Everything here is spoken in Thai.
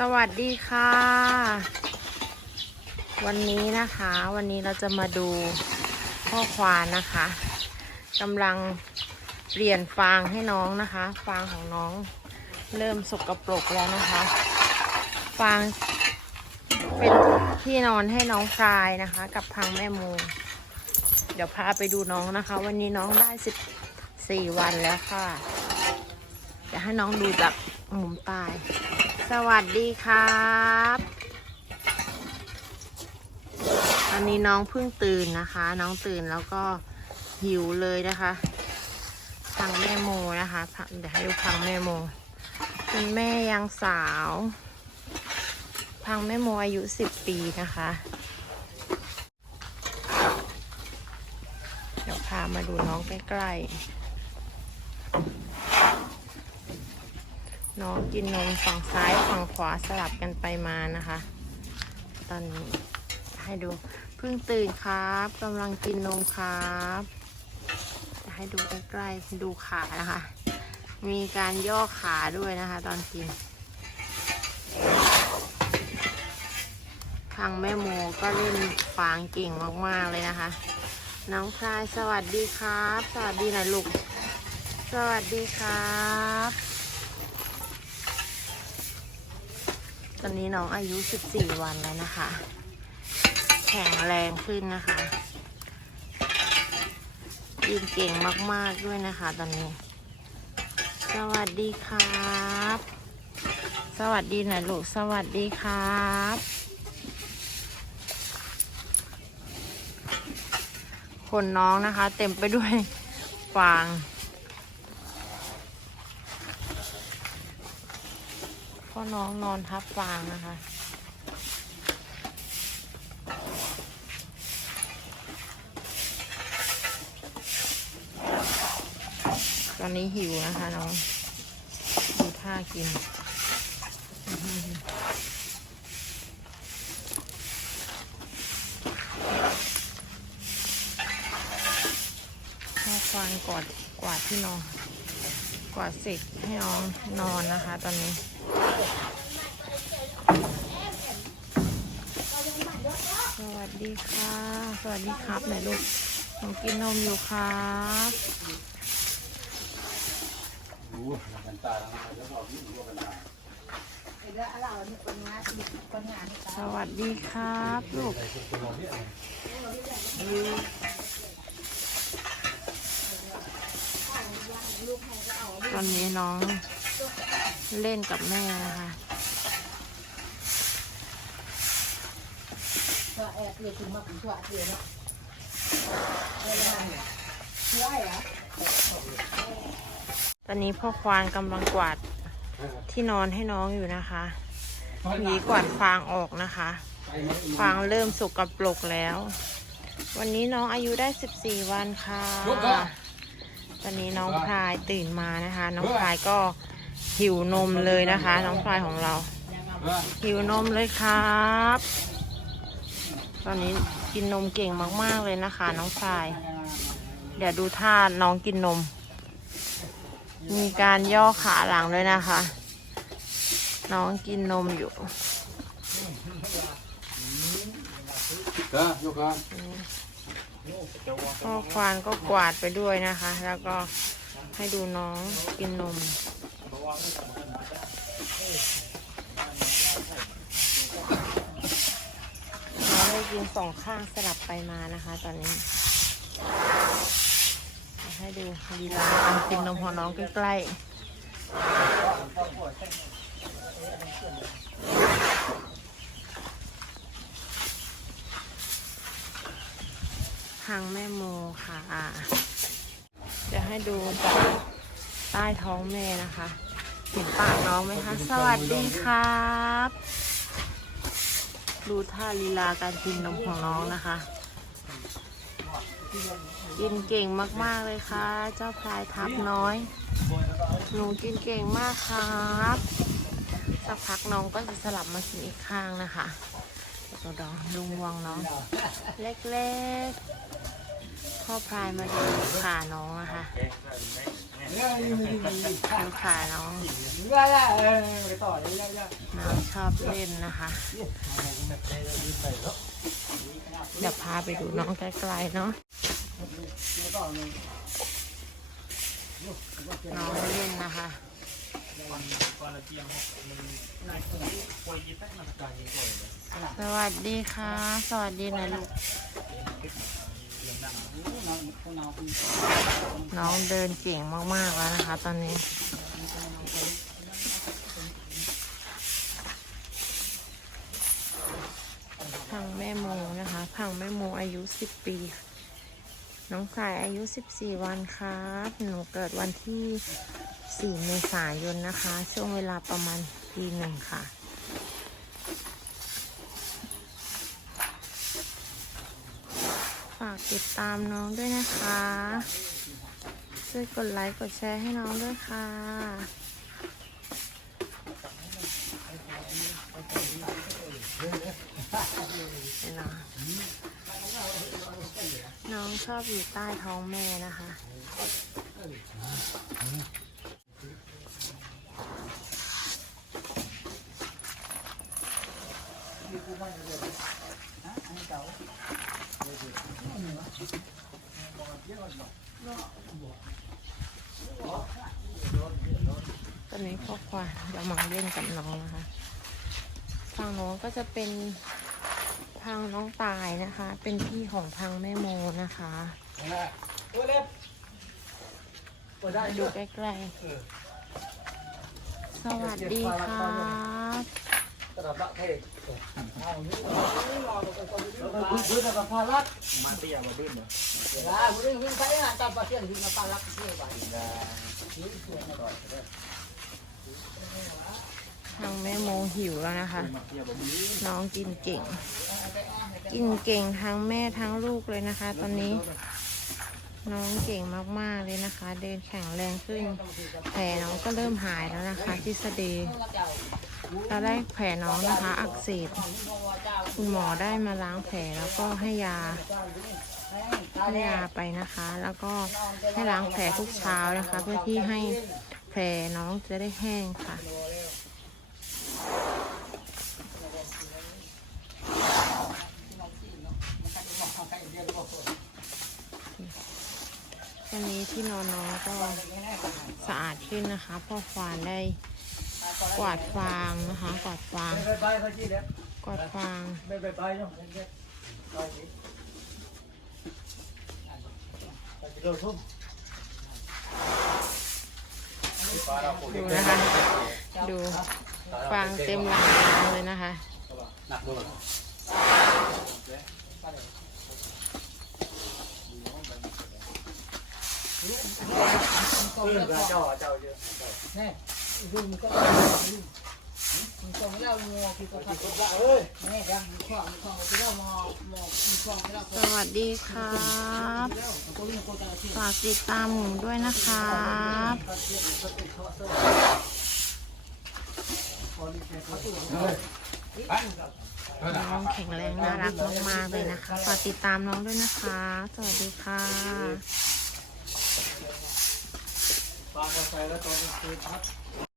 สวัสดีค่ะ วันนี้นะคะ วันนี้เราจะมาดูพ่อควานนะคะกำลังเปลี่ยนฟางให้น้องนะคะ ฟางของน้องเริ่มสกปรกแล้วนะคะ ฟางเป็นที่นอนให้น้องพลายนะคะ กับพังแม่โมเดี๋ยวพาไปดูน้องนะคะ วันนี้น้องได้สิบสี่วันแล้วค่ะ จะให้น้องดูจากมุมใต้ สวัสดีครับตอนนี้น้องเพิ่งตื่นนะคะ น้องตื่นแล้วก็หิวเลยนะคะพังแม่โมนะคะเดี๋ยวให้ดูพังแม่โมเป็นแม่ยังสาว พังแม่โมอายุสิบปีนะคะเดี๋ยวพามาดูน้องใกล้ๆ น้องกินนมฝั่งซ้ายฝั่งขวาสลับกันไปมานะคะ ตอนนี้ให้ดูเพิ่งตื่นครับกำลังกินนมครับจะให้ดูใกล้ๆดูขานะคะ มีการย่อขาด้วยนะคะ ตอนกิน ทางแม่โมก็เล่นฟางเก่งมากๆเลยนะคะ น้องพลายสวัสดีครับ สวัสดีหน่อยลูก สวัสดีครับ ตอนนี้น้องอายุ 14 วันแล้วนะคะ แข็งแรงขึ้นนะคะยืนเก่งมาก ๆ ด้วยนะคะ ตอนนี้ สวัสดีครับ สวัสดีน่อยลูก สวัสดีครับคนน้องนะคะ เต็มไปด้วยฟาง พ่อน้องนอนทับฟางนะคะ ตอนนี้หิวนะคะน้อง ดูท่ากินอื้อหือพ่อควานกอดกวาดที่นอนกวาดเสร็จให้น้องนอนนะคะตอนนี้ สวัสดีค่ะ สวัสดีครับไหนลูกหนูกินนมอยู่ครับสวัสดีครับลูกตอนนี้น้อง เล่นกับแม่นะคะก็แอบเรียกถึงมาถึงตัวเสียเนาะเวลาเนี่ยช่วยเหรอตอนนี้พ่อควานกำลังกวาดที่นอนให้น้องอยู่นะคะหวีกวาดฟางออกนะคะ ฟางเริ่มสกปรกแล้ว วันนี้น้องอายุได้ 14 วันค่ะ ตอนนี้น้องพลายตื่นมานะคะ น้องพลายก็ หิวนมเลยนะคะ น้องพลายของเรา หิวนมเลยครับ ตอนนี้กินนมเก่งมากๆเลยนะคะ น้องพลาย เดี๋ยวดูท่าน้องกินนม มีการย่อขาหลังด้วยนะคะ น้องกินนมอยู่ Đó, vô con. พ่อควานก็กวาดไปด้วยนะคะ แล้วก็ให้ดูน้องกินนม ได้กินสองข้างสลับไปมานะคะ ตอนนี้ ให้ดูลีลาการกินนมของน้องใกล้ๆทางแม่โมค่ะจะให้ดูจากใต้ท้องแม่นะคะ เห็นปากน้องไหมคะ สวัสดีครับ ดูท่าลีลาการกินนมของน้องนะคะ กินเก่งมากๆเลยค่ะ เจ้าพลายทับน้อย หนูกินเก่งมากครับสักพักน้องก็จะสลับมากินอีกข้างนะคะเดี๋ยวเราดูงวงน้อง เล็กๆพ่อพลายมาดูขาน้องนะคะ ดูขาน้องน้องชอบเล่นนะคะ เดี๋ยวพาไปดูน้องไกลๆเนาะน้องเล่นนะคะสวัสดีค่ะ สวัสดีนะลูก น้องเดินเก่งมาก ๆ แล้วนะคะ ตอนนี้ พังแม่โมนะคะ พังแม่โมอายุ 10 ปี น้องสายอายุ 14 วันครับหนูเกิดวันที่ 4 เมษายนนะคะ ช่วงเวลาประมาณปีหนึ่งค่ะากติดตามน้องด้วยนะคะ ช่วยกดไลค์กดแชร์ให้น้องด้วยค่ะ น้องน้องชอบอยู่ใต้ท้องแม่นะคะ ตอนนี้พ่อควานกำลังเล่นกับน้องนะคะฝั่งน้องก็จะเป็นพังน้องตายนะคะ เป็นพี่ของพังแม่โมนะคะตัวเล็บดูใกล้ๆสวัสดีครับ ตลาดละเทศเอานี่รอเราไปคนนี้พื้นกับพารักมาเตียมาดื้นเหรอนะพื้นพื้นไปงานตาประเทศพื้นกับพารักที่ไปพังแม่โมหิวแล้วนะคะ น้องกินเก่ง กินเก่งทั้งแม่ทั้งลูกเลยนะคะ ตอนนี้ น้องเก่งมากๆเลยนะคะ เดินแข็งแรงขึ้นแผลน้องก็เริ่มหายแล้วนะคะทฤษฎีต อนแรกแผลน้องนะคะ อักเสบคุณหมอได้มาล้างแผลแล้วก็ให้ยาให้ยาไปนะคะ แล้วก็ให้ล้างแผลทุกเช้านะคะ เพื่อที่ให้แผลน้องจะได้แห้งค่ะตอนนี้ที่นอนน้องก็สะอาดขึ้นนะคะพ่อควานได้ กวาดฟางนะคะ กวาดฟาง ไปไปไปที่เด็กกวาดฟาง ไม่ไปไปเนาะเด็กไปสิไปโลทุ่มดูนะคะ ดูฟางเต็มหลังเลยนะคะ หนักด้วยเออเจ้าเจ้าเยอะ นี่ดูมันก็มันก็ไม่เล่างัวคือก็ทำก็เอ้ยนี่ยังมีข้อมีข้อที่เล่ามอมอมีข้อที่เล่าสวัสดีครับฝากติดตามหนูด้วยนะครับน้องแข็งแรงน่ารักมากๆเลยนะคะฝากติดตามน้องด้วยนะคะ สวัสดีค่ะปลากระใสแล้วตอนกลางคืนพัด